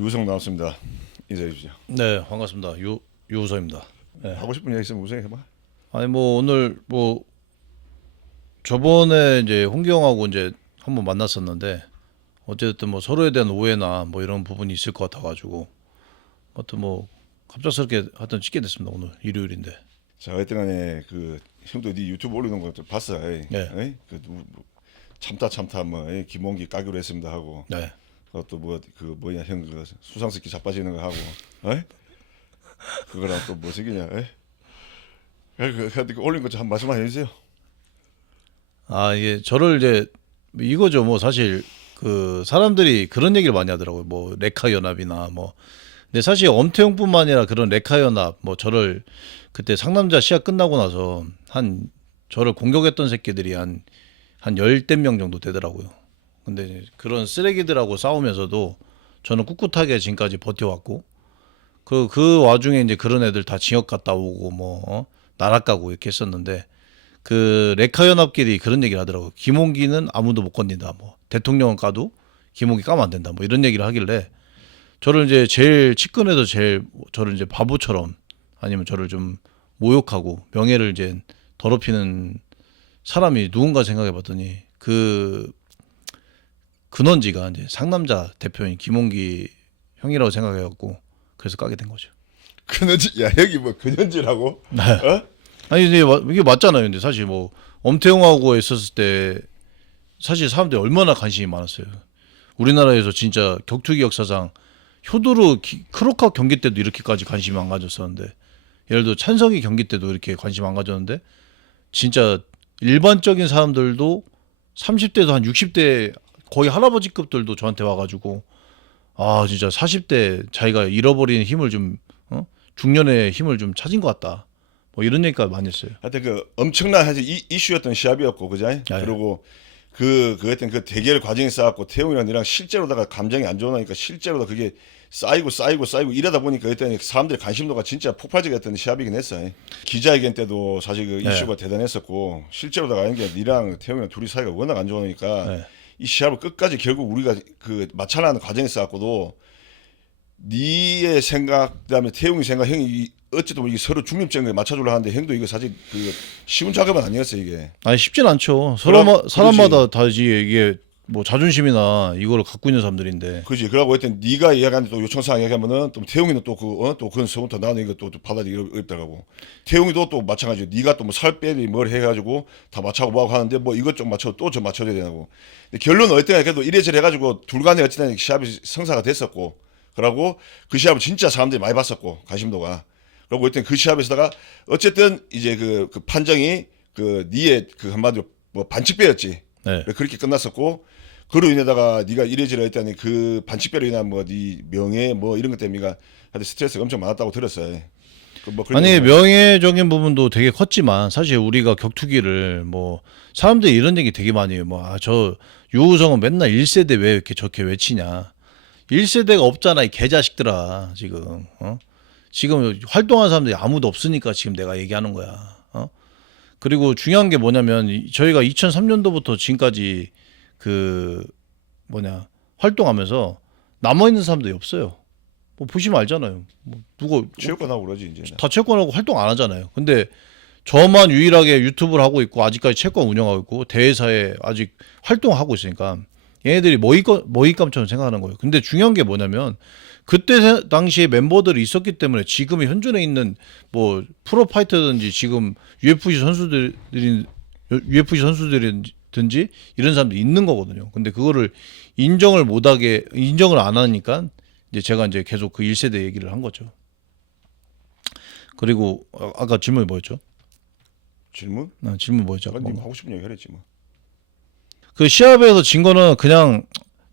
유성 나왔습니다. 인사해 주시죠. 네, 반갑습니다. 유 유우서입니다. 네. 하고 싶은 얘기 있으면 우선 해봐. 아니 뭐 오늘 뭐 저번에 이제 홍기영하고 이제 한번 만났었는데 어쨌든 뭐 서로에 대한 오해나 뭐 이런 부분이 있을 것 같아 가지고 하여튼 뭐 갑작스럽게 하여튼 찍게 됐습니다 오늘 일요일인데 자, 하여튼간에 그 형도 네 유튜브 올리는 거 봤어. 에이. 네. 에이? 그 누구 뭐 참다 참다 뭐 에이, 김원기 까기로 했습니다 하고 네 그것도 뭐 그 뭐냐 형그 수상스키 자빠지는 거 하고 에이? 그거랑 또뭐 새끼냐 에이? 그, 그, 그 올린 거좀 한 말씀 만 해주세요. 아 이게 저를 이제 이거죠 뭐 사실 그 사람들이 그런 얘기를 많이 하더라고요 뭐 레카 연합이나 뭐 근데 사실 엄태웅뿐만 아니라 그런 레카 연합 뭐 저를 그때 상남자 시합 끝나고 나서 한 저를 공격했던 새끼들이 한 한 열댓 명 정도 되더라고요 근데 그런 쓰레기들하고 싸우면서도 저는 꿋꿋하게 지금까지 버텨왔고 그그 와중에 이제 그런 애들 다 징역 갔다 오고 뭐 어? 나락 가고 이렇게 했었는데 그 레카 연합끼리 그런 얘기를 하더라고요. 김홍기는 아무도 못 건든다. 뭐 대통령은 까도 김홍기 까면 안 된다. 뭐 이런 얘기를 하길래 저를 이제 제일 측근에서 제일 저를 이제 바보처럼 아니면 저를 좀 모욕하고 명예를 이제 더럽히는 사람이 누군가 생각해 봤더니 그 근원지가 이제 상남자 대표인 김홍기 형이라고 생각해 갖고 그래서 까게 된 거죠. 그년지 야 여기 뭐 그년지라고? 네. 어? 아니 마- 이게 맞잖아요. 근데 사실 뭐 엄태웅하고 있었을 때 사실 사람들이 얼마나 관심이 많았어요. 우리나라에서 진짜 격투기 역사상 효도로 기- 크로카 경기 때도 이렇게까지 관심 안 가졌었는데 예를 들어 찬성이 경기 때도 이렇게 관심 안 가졌는데 진짜 일반적인 사람들도 30대에서 한 60대 거의 할아버지급들도 저한테 와가지고 아 진짜 40대 자기가 잃어버린 힘을 좀 어? 중년의 힘을 좀 찾은 것 같다. 뭐 이런 얘기가 많이 했어요. 하여튼 그 엄청난 사실 이, 이슈였던 시합이었고 그죠? 네. 그리고 그 그했던 그 대결 과정이 쌓았고 태웅이랑 니랑 실제로다가 감정이 안 좋으니까 실제로다 그게 쌓이고 쌓이고 쌓이고 이러다 보니까 그때 사람들의 관심도가 진짜 폭발적이 었던 시합이긴 했어요. 기자회견 때도 사실 그 네. 이슈가 대단했었고 실제로다가 이게 니랑 태웅이랑 둘이 사이가 워낙 안 좋으니까 네. 이 시합을 끝까지 결국 우리가 그 마찰하는 과정에 쌓았고도 니의 생각 그다음에 태웅이 생각 형이 이- 어쨌든 우리 서로 중립점에 맞춰주려 하는데 형도 이거 사실 그 쉬운 작업은 아니었어요 이게 아니 쉽진 않죠. 서로 그럼- 사람마다 다지 이게 뭐 자존심이나 이거를 갖고 있는 사람들인데. 그지. 그러고 하여튼 네가 이야기하는 또 요청사항 이야기하면은 또 태웅이는 또그어또 그건 서부터 나는 이거 또, 또 받아들이기 어렵다고. 태웅이도 또 마찬가지로 네가 또 뭐 살 빼니 뭘 해가지고 다 맞춰고 뭐하고 하는데 뭐 이것 좀 맞춰 또저 맞춰야 되냐고. 근데 결론은 어쨌든 그래도 이래저래 해가지고 둘 간에 어쨌든 시합이 성사가 됐었고 그러고 그 시합을 진짜 사람들이 많이 봤었고 관심도가. 그리고 어쨌든 그 시합에서다가 어쨌든 이제 그, 그 판정이 그 니의 그 한마디로 뭐 반칙배였지. 네. 그렇게 끝났었고 그로 인해다가 네가 이래저래 했다니 그 반칙배로 인한 뭐 네 명예 뭐 이런 것 때문에 하여튼 스트레스가 엄청 많았다고 들었어요. 그 뭐 그런 아니 명예적인 부분도 되게 컸지만 사실 우리가 격투기를 뭐 사람들이 이런 얘기 되게 많이 해요. 뭐저 유우성은 맨날 1세대 왜 이렇게 저렇게 외치냐. 1세대가 없잖아 이 개자식들아 지금 어? 지금 활동하는 사람들이 아무도 없으니까 지금 내가 얘기하는 거야. 어? 그리고 중요한 게 뭐냐면 이- 저희가 2003년도부터 지금까지 그 뭐냐 활동하면서 남아 있는 사람들이 없어요. 뭐 보시면 알잖아요. 뭐 누가 체육관 하고 그러지 이제. 다 채권하고 활동 안 하잖아요. 근데 저만 유일하게 유튜브를 하고 있고 아직까지 채권 운영하고 있고 대회사에 아직 활동하고 있으니까 얘네들이 먹잇감, 먹잇감처럼 생각하는 거예요. 근데 중요한 게 뭐냐면 그때 세- 당시에 멤버들이 있었기 때문에 지금의 현존에 있는 뭐 프로파이터든지 지금 UFC 선수들이 UFC 선수들이 든지 이런 사람들이 있는 거거든요. 근데 그거를 인정을 못하게 인정을 안 하니까 이제 제가 이제 계속 그 1세대 얘기를 한 거죠. 그리고 아- 아까 질문이 뭐였죠? 질문? 아, 질문 뭐였죠? 님 하고 싶은 얘기 하랬지 뭐. 그 시합에서 진 거는 그냥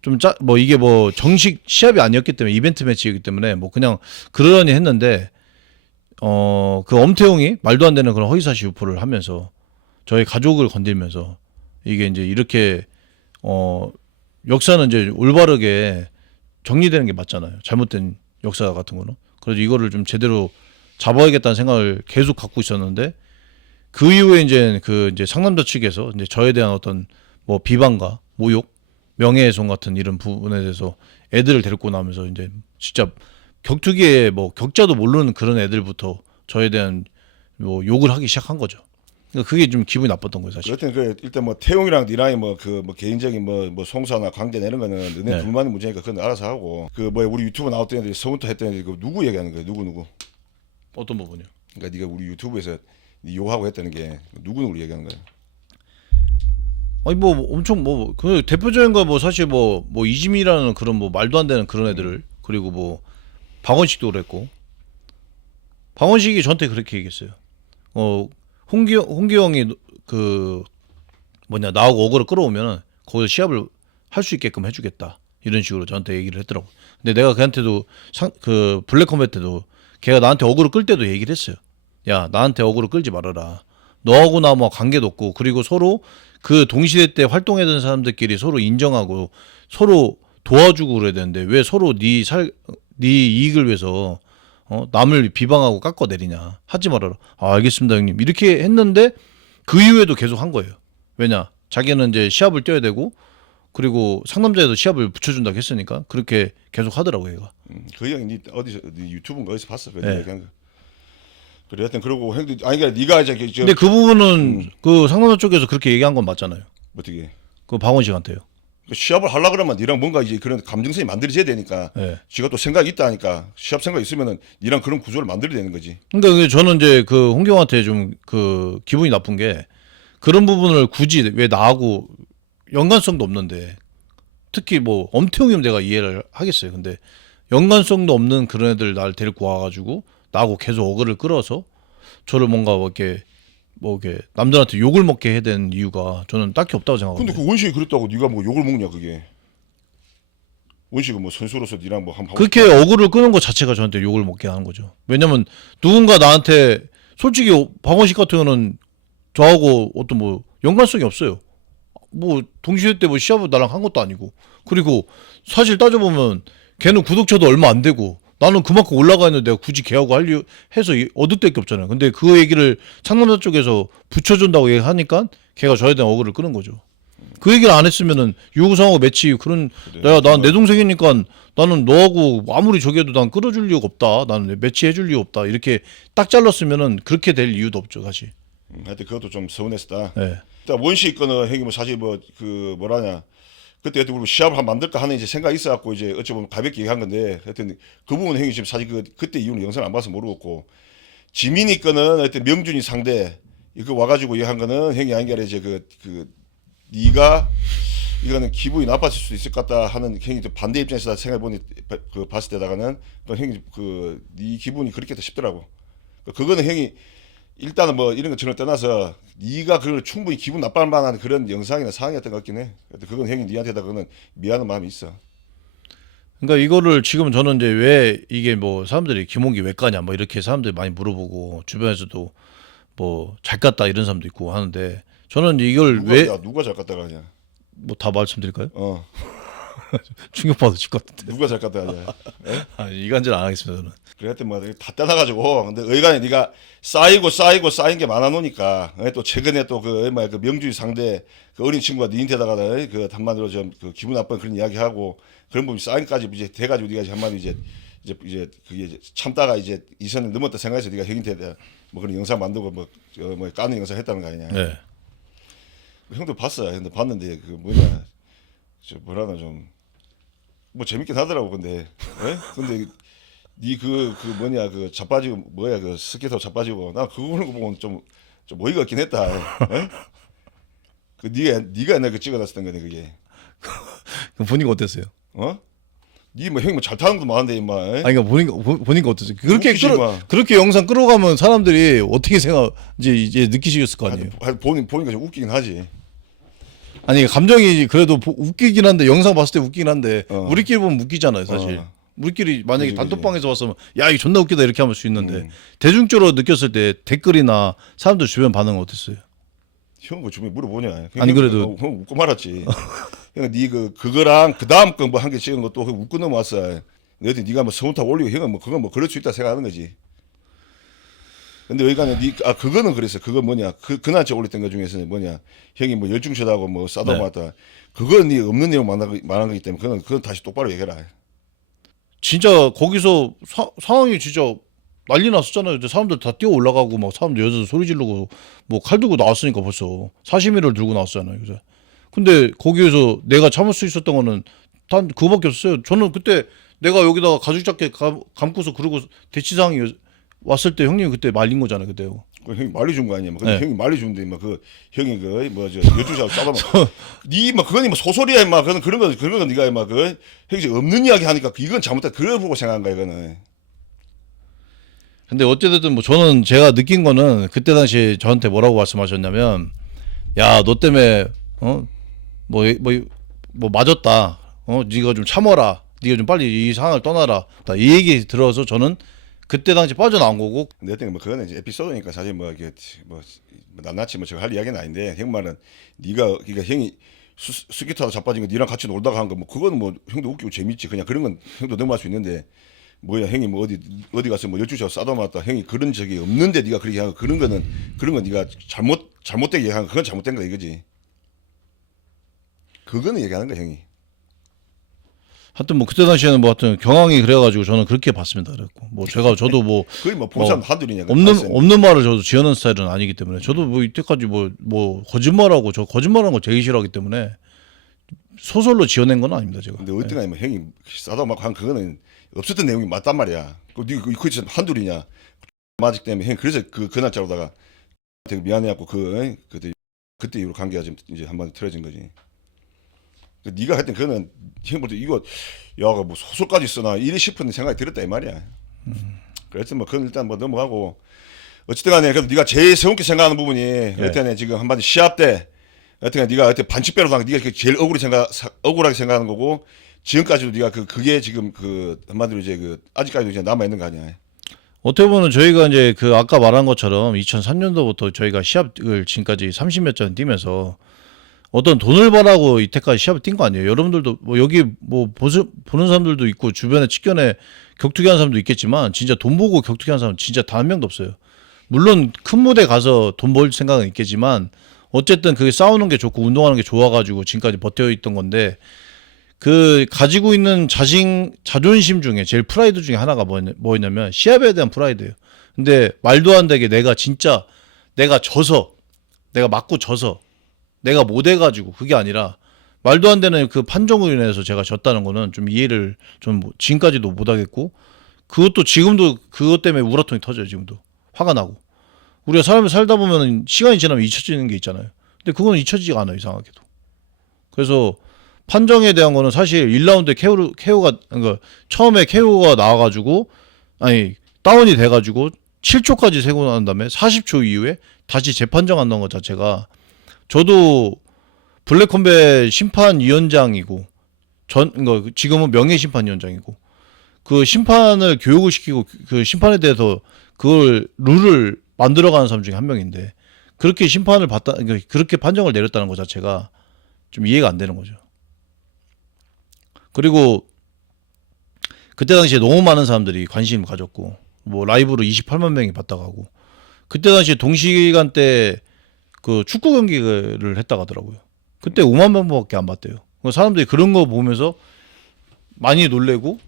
좀 짜 뭐 이게 뭐 정식 시합이 아니었기 때문에 이벤트 매치이기 때문에 뭐 그냥 그러려니 했는데 어 그 엄태웅이 말도 안 되는 그런 허위사실 유포를 하면서 저희 가족을 건들면서 이게 이제 이렇게 어 역사는 이제 올바르게 정리되는 게 맞잖아요. 잘못된 역사 같은 거는. 그래서 이거를 좀 제대로 잡아야겠다는 생각을 계속 갖고 있었는데 그 이후에 이제 그 이제 상남자 측에서 이제 저에 대한 어떤 뭐 비방과 모욕 명예훼손 같은 이런 부분에 대해서 애들을 데리고 나면서 이제 진짜 격투기에 뭐 격자도 모르는 그런 애들부터 저에 대한 뭐 욕을 하기 시작한 거죠. 그러니까 그게 좀 기분이 나빴던 거예요, 사실. 그렇든 그 일단 뭐 태용이랑 니랑이 뭐 그 뭐 개인적인 뭐뭐 송사나 관계 내는 거는 너네 네. 둘만의 문제니까 그건 알아서 하고 그 뭐 우리 유튜브 나왔던 애들이 서운터 했던 애들이 그 누구 얘기하는 거야 누구 누구 어떤 부분이요? 그러니까 네가 우리 유튜브에서 네 욕하고 했다는 게 누구 누구 얘기하는 거야 아니 뭐 엄청 뭐 그 대표적인 거 뭐 사실 뭐 뭐 이지미라는 그런 뭐 말도 안 되는 그런 애들을 그리고 뭐 박원식도 그랬고 박원식이 저한테 그렇게 얘기했어요. 어 홍기 홍기영이 그 뭐냐 나하고 어그를 끌어오면은 거기서 시합을 할 수 있게끔 해주겠다 이런 식으로 저한테 얘기를 했더라고. 근데 내가 걔한테도 상, 그 블랙컴뱃 때도 걔가 나한테 어그를 끌 때도 얘기를 했어요. 야 나한테 어그를 끌지 말아라. 너하고 나뭐 하 관계도 없고 그리고 서로 그 동시대 때 활동했던 사람들끼리 서로 인정하고 서로 도와주고 그래야 되는데 왜 서로 네 살 네 이익을 위해서 어 남을 비방하고 깎아내리냐 하지 말아라. 아 알겠습니다 형님 이렇게 했는데 그 이후에도 계속 한 거예요. 왜냐 자기는 이제 시합을 뛰어야 되고 그리고 상남자에도 시합을 붙여준다고 했으니까 그렇게 계속 하더라고요 얘가. 음, 그 형이 니 어디서 네 유튜브인가 어디서 봤어 그 네. 얘기한 거 그래 하여튼 그러고 형들 아니 그러니까 네가 이제 그- 저 근데 그 부분은 그 상남자 쪽에서 그렇게 얘기한 건 맞잖아요. 어떻게 그 박원식한테요. 그 시합을 하려 그러면 니랑 뭔가 이제 그런 감정선이 만들어져야 되니까 예. 지가 또 생각이 있다 하니까 시합 생각 이 있으면은 니랑 그런 구조를 만들어야 되는 거지 그러니까 그게 저는 이제 그 홍경한테 좀 그 기분이 나쁜 게 그런 부분을 굳이 왜 나하고 연관성도 없는데 특히 뭐 엄태웅이면 내가 이해를 하겠어요. 근데 연관성도 없는 그런 애들 날 데리고 와가지고 나하고 계속 어그를 끌어서 저를 뭔가 뭐 이렇게 뭐 이렇게 남들한테 욕을 먹게 해야 되는 이유가 저는 딱히 없다고 근데 생각하거든요. 그 원식이 그랬다고 네가 뭐 욕을 먹냐 그게 원식은 뭐 선수로서 니랑 뭐 한번 그렇게 어그를 끄는 것 자체가 저한테 욕을 먹게 하는 거죠. 왜냐면 누군가 나한테 솔직히 박원식 같은 경우는 저하고 어떤 뭐 연관성이 없어요. 뭐 동시대 때 뭐 시합을 나랑 한 것도 아니고 그리고 사실 따져보면 걔는 구독자도 얼마 안 되고 나는 그만큼 올라가 있는데 굳이 걔하고 하려 해서 이- 얻을 게 없잖아요. 근데 그 얘기를 창남자 쪽에서 붙여준다고 얘기하니까 걔가 저에 대한 어그를 끄는 거죠. 그 얘기를 안 했으면은 유구상하고 매치 그런. 내가 난 내 동생이니까 나는 너하고 아무리 저기해도 난 끌어줄 이유가 없다. 나는 매치 해줄 이유 없다. 이렇게 딱 잘랐으면은 그렇게 될 이유도 없죠, 사실. 음, 하여튼 그것도 좀 서운했었다 예. 일단 원식 거는 형이 뭐 사실 뭐 그 뭐라냐 그때 하여튼 우리 시합을 한 만들까 하는 이제 생각이 있어갖고 이제 어찌 보면 가볍게 얘기한 건데 하여튼 그 부분 형이 지금 사실 그 그때 이후는 영상 안 봐서 모르겠고 지민이 거는 하여튼 명준이 상대 이거 와가지고 얘기한 거는 형이 아닌 게 아니라 이제 그 그 네가 이거는 기분이 나빴을 수도 있을 것 같다 하는 형이 좀 반대 입장에서 생각해 보니 그 봤을 때다가는 그 형이 그네 기분이 그렇게 더 싶더라고. 그거는 형이 일단은 뭐 이런 거 전혀 떠나서 네가 그걸 충분히 기분 나빠할 만한 그런 영상이나 상황이었던 것 같긴 해. 그건 형이 니한테다 그거는 미안한 마음이 있어. 그러니까 이거를 지금 저는 이제 왜 이게 뭐 사람들이 김홍기 왜 까냐 뭐 이렇게 사람들이 많이 물어보고 주변에서도 뭐 잘 깠다 이런 사람도 있고 하는데 저는 이걸 누가 왜 야, 누가 잘 갔다 가냐? 뭐 다 말씀드릴까요? 어 충격받으실 것 같은데. 누가 잘 갔다 가냐? 아, 이간질 안 하겠습니다 저는. 그래 하여튼 뭐다 떠나가지고 근데 의간에 네가 쌓이고 쌓이고 쌓인 게 많아 놓으니까 어, 또 최근에 또그 뭐야 그 명주의 상대 그 어린 친구가 니한테다가 그 한마디로 좀그 기분 나쁜 그런 이야기하고 그런 부분이 쌓인까지 이제 돼가지고 네가 이제 한마디 이제 이제 이제 그게 이제 참다가 이제 이 선을 넘었다 생각해서 네가 형한테 뭐 그런 영상 만들고 뭐, 저, 뭐 까는 영상 했다는 거 아니냐? 네. 형도 봤어. 근데 봤는데 그 뭐냐 저 뭐라나 좀 뭐 재밌긴 하더라고 근데 예? 근데 니그그 뭐냐 그 자빠지고 뭐야 그 스케이터 자빠지고 나 그거 보는 거 보면 좀좀 어이가 없긴 했다. 예? 그 니가 니가 옛날 그 찍어놨었던 거네 그게 그럼 보니까 어땠어요? 어? 니뭐 형이 뭐잘 타는 것도 많은데 임마. 예? 아니 그러니까 보니까 보- 보니까 어땠어요? 그렇게 웃기지 끌어, 마. 그렇게 영상 끌어가면 사람들이 어떻게 생각 이제 이제 느끼시겠을 거 아니에요? 하여튼 보니 보니까 좀 웃기긴 하지. 아니 감정이 그래도 보- 웃기긴 한데 영상 봤을 때 웃기긴 한데 어. 우리끼리 보면 웃기잖아요 사실. 어. 우리끼리 만약에 그지, 그지. 단톡방에서 봤으면 야 이거 존나 웃기다 이렇게 할 수 있는데 음. 대중적으로 느꼈을 때 댓글이나 사람들 주변 반응은 어땠어요? 형그 주변에 물어보냐. 아니, 그래도- 형, 형 웃고 말았지. 형 니그 그거랑 그 다음 거 뭐 한 개 찍은 것도 형 웃고 넘어왔어. 너한테 니가 뭐 서운 타고 올리고 형은 뭐 그건 뭐 그럴 수 있다 생각하는 거지. 근데 여기가는 니, 아 그거는 그랬어. 그거 뭐냐? 그 그날 저 올렸던 것 중에서는 뭐냐? 형이 뭐 열중쇼다고 뭐 싸다 네. 맞다. 그건 니 없는 내용 말한, 거- 말한 거기 때문에 그건 그건 다시 똑바로 얘기해라. 진짜 거기서 사- 상황이 진짜 난리 났었잖아요. 근데 사람들 다 뛰어 올라가고 막 사람들 여자 소리 지르고 뭐 칼 들고 나왔으니까 벌써 사시미를 들고 나왔잖아요. 그래서 근데 거기에서 내가 참을 수 있었던 거는 단 그거밖에 없었어요. 저는 그때 내가 여기다가 가죽 자켓 감, 감고서 그러고 대치상이 왔을 때 형님 그때 말린 거잖아요. 그때요. 그 형이 말려준 거 아니야? 뭐. 근데 네. 형이 말려준데 막그 형이 그 뭐저 여중쇼 싸다 막. 니막 그건 뭐 소설이야 막 그런 그런 거 그런 거 네가 막그 형이 지금 없는 이야기 하니까 이건 잘못다. 그걸 보고 생각한 거야 이거는. 근데 어찌됐든 뭐 저는 제가 느낀 거는 그때 당시 저한테 뭐라고 말씀하셨냐면 야 너 때문에 어 뭐 뭐 뭐, 뭐 맞았다 어 네가 좀 참어라 네가 좀 빨리 이 상황을 떠나라 다이 얘기 들어서 저는 그때 당시 빠져나온 거고. 내 때는 뭐 그거는 이제 에피소드니까 사실 뭐 이게 뭐 낱낱이 뭐 제가 할 이야기는 아닌데 형 말은 네가 그러니까 형이 수, 스키타로 자빠진 거 니랑 같이 놀다가 한 거 뭐 그거는 뭐 형도 웃기고 재밌지. 그냥 그런 건 형도 넘어갈 수 있는데 뭐야 형이 뭐 어디 어디 가서 뭐 열주셔 싸다 맞다. 형이 그런 적이 없는데 네가 그렇게 거 그런 거는 그런 건 네가 잘못 잘못되게 얘기한 거 그건 잘못된 거 이거지. 그거는 얘기하는 거야 형이 하여튼 뭐 그때 당시에는 뭐 하여튼 경황이 그래가지고 저는 그렇게 봤습니다 그랬고 뭐 제가 저도 뭐 거의 뭐 본사람 뭐, 한둘이냐 없는 없는 말을 저도 지어낸 스타일은 아니기 때문에 저도 뭐 이때까지 뭐 뭐 거짓말하고 저 거짓말하는 거 제일 싫어하기 때문에 소설로 지어낸 건 아닙니다 제가 근데 어떤 아니면 형이 싸다 막 한 그거는 없었던 내용이 맞단 말이야. 그 니그 그 진짜 한둘이냐? 맞기 때문에 형 그래서 그 그날 자로다가 되게 미안해갖고 그 어? 그때 그때 이후로 관계가 좀 이제 한번 틀어진 거지. 그 네가 하여튼 그거는 형 볼때 이거 야가 뭐 소설까지 쓰나 이래 싶은 생각이 들었다 이 말이야. 그래서 뭐 그건 일단 뭐 넘어가고 어쨌든 간에 그래도 네가 제일 세운게 생각하는 부분이 여튼간에 지금 한마디 시합 때 여튼간에 네가 어떻게 반칙배로 당 네가 그 제일 억울히 생각 사- 억울하게 생각하는 거고 지금까지도 네가 그 그게 지금 그 한마디로 이제 그 아직까지도 이제 남아 있는 거 아니야. 어떻게 보면 저희가 이제 그 아까 말한 것처럼 2003년도부터 저희가 시합을 지금까지 30몇 전 뛰면서 어떤 돈을 벌라고 이때까지 시합을 뛴 거 아니에요. 여러분들도 뭐 여기 뭐 보수, 보는 사람들도 있고 주변에 직견에 격투기 하는 사람도 있겠지만 진짜 돈 보고 격투기 하는 사람 진짜 단 한 명도 없어요. 물론 큰 무대 가서 돈 벌 생각은 있겠지만 어쨌든 그게 싸우는 게 좋고 운동하는 게 좋아가지고 지금까지 버텨 있던 건데 그 가지고 있는 자신 자존심 중에 제일 프라이드 중에 하나가 뭐였냐, 뭐였냐면 시합에 대한 프라이드예요. 근데 말도 안 되게 내가 진짜 내가 져서 내가 맞고 져서 내가 못 해가지고 그게 아니라 말도 안 되는 그 판정으로 인해서 제가 졌다는 거는 좀 이해를 좀 뭐- 지금까지도 못 하겠고 그것도 지금도 그것 때문에 우라통이 터져요 지금도 화가 나고 우리가 사람이 살다 보면 시간이 지나면 잊혀지는 게 있잖아요. 근데 그건 잊혀지지가 않아요 이상하게도. 그래서 판정에 대한 거는 사실 1라운드에 케오 케오가 그러니까 처음에 케오가 나와가지고 아니 다운이 돼가지고 7초까지 세고 난 다음에 40초 이후에 다시 재판정한다는 것 자체가 저도 블랙컴뱃 심판위원장이고 전 그러니까 지금은 명예 심판위원장이고 그 심판을 교육을 시키고 그 심판에 대해서 그걸 룰을 만들어가는 사람 중에 한 명인데 그렇게 심판을 받다 그러니까 그렇게 판정을 내렸다는 것 자체가 좀 이해가 안 되는 거죠. 그리고 그때 당시에 너무 많은 사람들이 관심을 가졌고 뭐 라이브로 28만 명이 봤다고 하고 그때 당시에 동시간대 그 축구 경기를 했다고 하더라고요. 그때 5만 명밖에 안 봤대요. 그러니까 사람들이 그런 거 보면서 많이 놀래고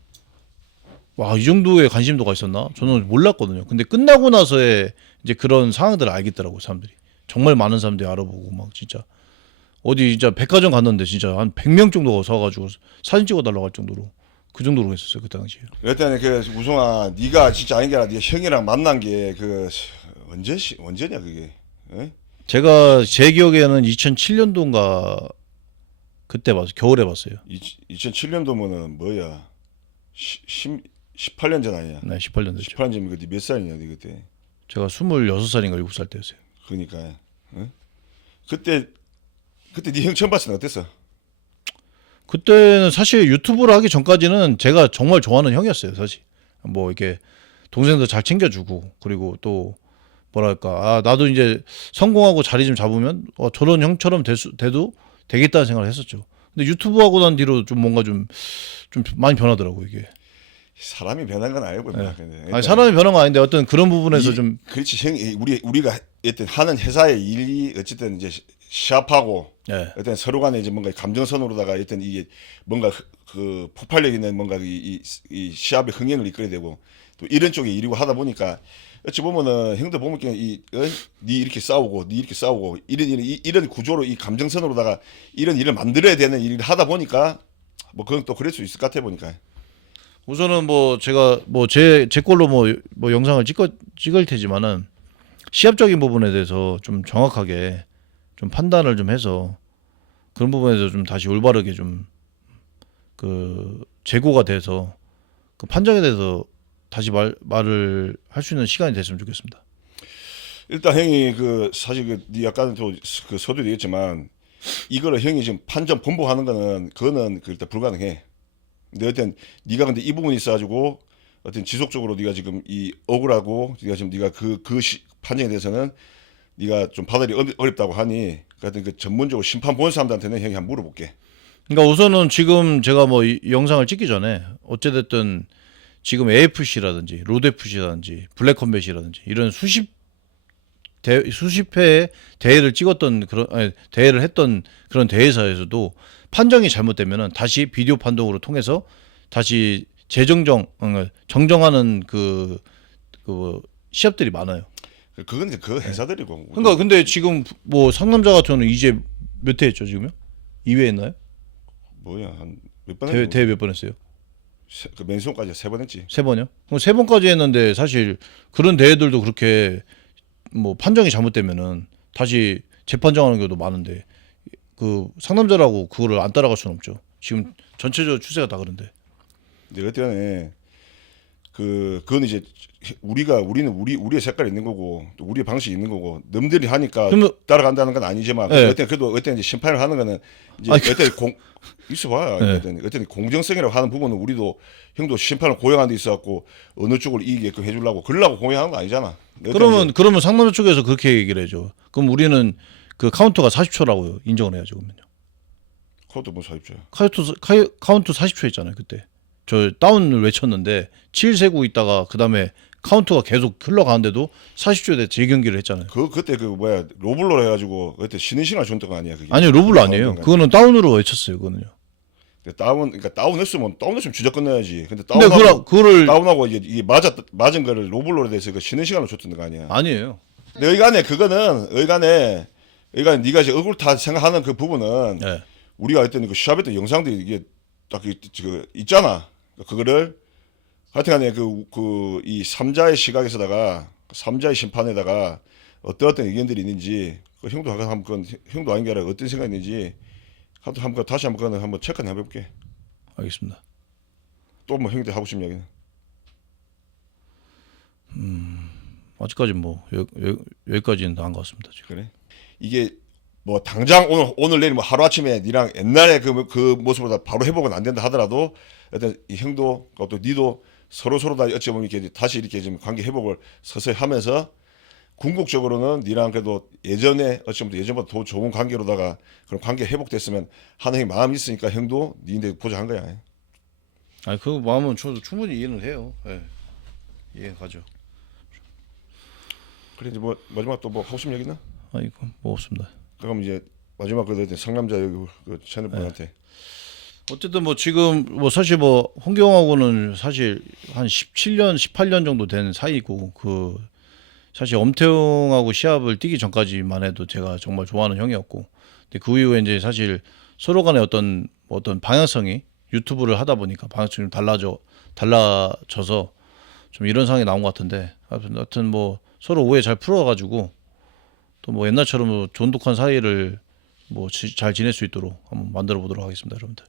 와 이 정도의 관심도가 있었나? 저는 몰랐거든요. 근데 끝나고 나서의 이제 그런 상황들을 알겠더라고 요 사람들이 정말 많은 사람들이 알아보고 막 진짜 어디 진짜 백화점 갔는데 진짜 한 100명 정도가 서가지고 사진 찍어달라고 할 정도로 그 정도로 했었어요 그때 당시에. 여튼간에 그 우성아 네가 진짜 아닌 게 아니라 네 형이랑 만난 게 그 언제 시 언제냐 그게. 예? 제가 제 기억에는 2007년도인가 그때 봤어요. 겨울에 봤어요. 2007년도면은 뭐야? 시, 10, 18년 전 아니야? 네, 18년 됐죠. 18년 전이면 그때 몇 살이냐 네 그때? 제가 26살인가 7살 때였어요. 그러니까 어? 그때 그때 네 형 처음 봤을 때 어땠어? 그때는 사실 유튜브를 하기 전까지는 제가 정말 좋아하는 형이었어요, 사실. 뭐 이렇게 동생도 잘 챙겨주고 그리고 또 뭐랄까 아 나도 이제 성공하고 자리 좀 잡으면 어, 저런 형처럼 될 수, 돼도 되겠다는 생각을 했었죠. 근데 유튜브 하고 난 뒤로 좀 뭔가 좀 좀 많이 변하더라고 이게. 사람이 변한 건 아니고. 뭐. 근데 아니 사람이 변한 거 아닌데 어떤 그런 부분에서 이- 좀 그렇지 형이 우리 우리가 어떤 하는 회사의 일이 어쨌든 이제 시- 시합하고 예. 어떤 서로 간에 이제 뭔가 감정선으로다가 어떤 이게 뭔가 그- 그 폭발력 있는 뭔가 이, 이, 이 시합의 흥행을 이끌어야 되고 또 이런 쪽의 일이고 하다 보니까 어찌 보면은 형도 보면 그냥 이, 어? 니 이렇게 싸우고 니 이렇게 싸우고 이런 이런 이- 이런 구조로 이 감정선으로다가 이런 일을 만들어야 되는 일을 하다 보니까 뭐 그건 또 그럴 수 있을 것 같아 보니까 우선은 뭐 제가 뭐 제 제 걸로 뭐, 뭐 영상을 찍어 찍을 테지만은 시합적인 부분에 대해서 좀 정확하게 좀 판단을 좀 해서 그런 부분에서 좀 다시 올바르게 좀 그 재고가 돼서 그 판정에 대해서 다시 말 말을 할 수 있는 시간이 됐으면 좋겠습니다. 일단 형이 그 사실 그네 아까는 또그 서두에 얘기했지만 이거를 형이 지금 판정 번복하는 거는 그거는 그 일단 불가능해. 근데 어떤 네가 근데 이 부분이 있어가지고 어떤 지속적으로 네가 지금 이 억울하고 네가 지금 네가 그그 판정에 대해서는 네가 좀 받아들이 어렵- 어렵다고 하니 그하여튼 그 전문적으로 심판 본 사람들한테는 형이 한번 물어볼게. 그러니까 우선은 지금 제가 뭐이 영상을 찍기 전에 어찌됐든 지금 AFC라든지 로드 FC라든지 블랙컴뱃이라든지 이런 수십 대, 수십 회의 대회를 찍었던 그런 아니, 대회를 했던 그런 대회사에서도 판정이 잘못되면은 다시 비디오 판독으로 통해서 다시 재정정 어, 정정하는 그, 그 시합들이 많아요. 그- 그건 이제 그 회사들이고. 그러니까 근데 지금 뭐 상남자 같은 경우는 이제 몇 회 했죠 지금요? 2회 했나요? 뭐야 한 몇번 대회, 대회 몇 번 했어요? 그 맨손까지 세 번 했지. 세 번이요? 그럼 세 번까지 했는데 사실 그런 대회들도 그렇게 뭐 판정이 잘못되면은 다시 재판정하는 경우도 많은데 그 상남자라고 그거를 안 따라갈 수는 없죠. 지금 전체적으로 추세가 다 그런데. 근데 어때간에 그 그건 이제 우리가 우리는 우리 우리의 색깔이 있는 거고 또 우리의 방식이 있는 거고 남들이 하니까 그러면- 따라간다는 건 아니지만 네. 어때 그래도 어때 이제 심판을 하는 거는 이제 아니, 그 어때 공 있어봐 네. 어떤 어떤 공정성이라고 하는 부분은 우리도 형도 심판을 고용한 데 있어갖고 어느 쪽을 이기게끔 해주려고 그러려고 고용하는 거 아니잖아. 어떤 그러면 이제 그러면 상남자 쪽에서 그렇게 얘기를 해줘. 그럼 우리는 그 카운터가 40초라고 인정을 해야죠 그러면요. 그것도 뭐 사입죠. 카운트 카- 카운트 40초 했잖아요 그때. 저 다운을 외쳤는데 7 세고 있다가 그 다음에 카운트가 계속 흘러가는데도 40초에 대해 재경기를 했잖아요. 그 그때 그 뭐야 로블로 해가지고 그때 쉬는 시간 줬던 거 아니야 그게. 아니요 로블 그게 아니에요. 그거는 다운으로 외쳤어요. 그거는요. 근데 다운 그러니까 다운했으면 다운했으면 주저 끝내야지. 근데 다운하고 그걸 그거를 다운하고 이게, 이게 맞았 맞은 거를 로블로에 대해서 그 쉬는 시간을 줬던 거 아니야. 아니에요. 근데 의간에 그거는 의간에 의간 네가 이제 억울 다 생각하는 그 부분은 예. 우리가 했던 그 시합했던 영상들이 이게 딱 그, 그 있잖아. 그거를 하여튼간에 그 그 이 삼자의 시각에서다가 삼자의 심판에다가 어떤 어떤 의견들이 있는지 그 형도 한번 그건 형도 아닌 게 아니라 어떤 생각이 있는지 한번 한번 다시 한번 그거는 한번 체크 해볼게. 알겠습니다. 또 뭐 형들 하고 싶은 얘기는. 아직까지 뭐 여기, 여기, 여기까지는 다한것 같습니다. 지금. 그래. 이게 뭐 당장 오늘 오늘 내일 뭐 하루 아침에 니랑 옛날에 그, 그 모습보다 바로 회복은 안 된다 하더라도 어떤 이 형도 또 니도 서로 서로 다 어찌 보면 이렇게 다시 이렇게 좀 관계 회복을 서서히 하면서 궁극적으로는 니랑 그래도 예전에 어찌 보면 예전보다 더 좋은 관계로다가 그런 관계 회복됐으면 하는 형이 마음이 있으니까 형도 니인데 보자 한 거야. 아니 그 마음은 저도 충분히 이해는 해요. 예. 이해 가죠. 그래 이제 뭐 마지막 또 뭐 하고 싶은 얘기 있나? 아니 그뭐 없습니다. 그럼 이제 마지막 그 상남자 여기 그 채널 분한테. 어쨌든 뭐 지금 뭐 사실 뭐 홍경하고는 사실 한 17년, 18년 정도 된 사이고 그 사실 엄태웅하고 시합을 뛰기 전까지만 해도 제가 정말 좋아하는 형이었고 근데 그 이후에 이제 사실 서로 간의 어떤 어떤 방향성이 유튜브를 하다 보니까 방향성이 좀 달라져 달라져서 좀 이런 상황이 나온 것 같은데 하여튼 뭐 서로 오해 잘 풀어가지고 또 뭐 옛날처럼 뭐 존독한 사이를 뭐 잘 지낼 수 있도록 한번 만들어 보도록 하겠습니다, 여러분들.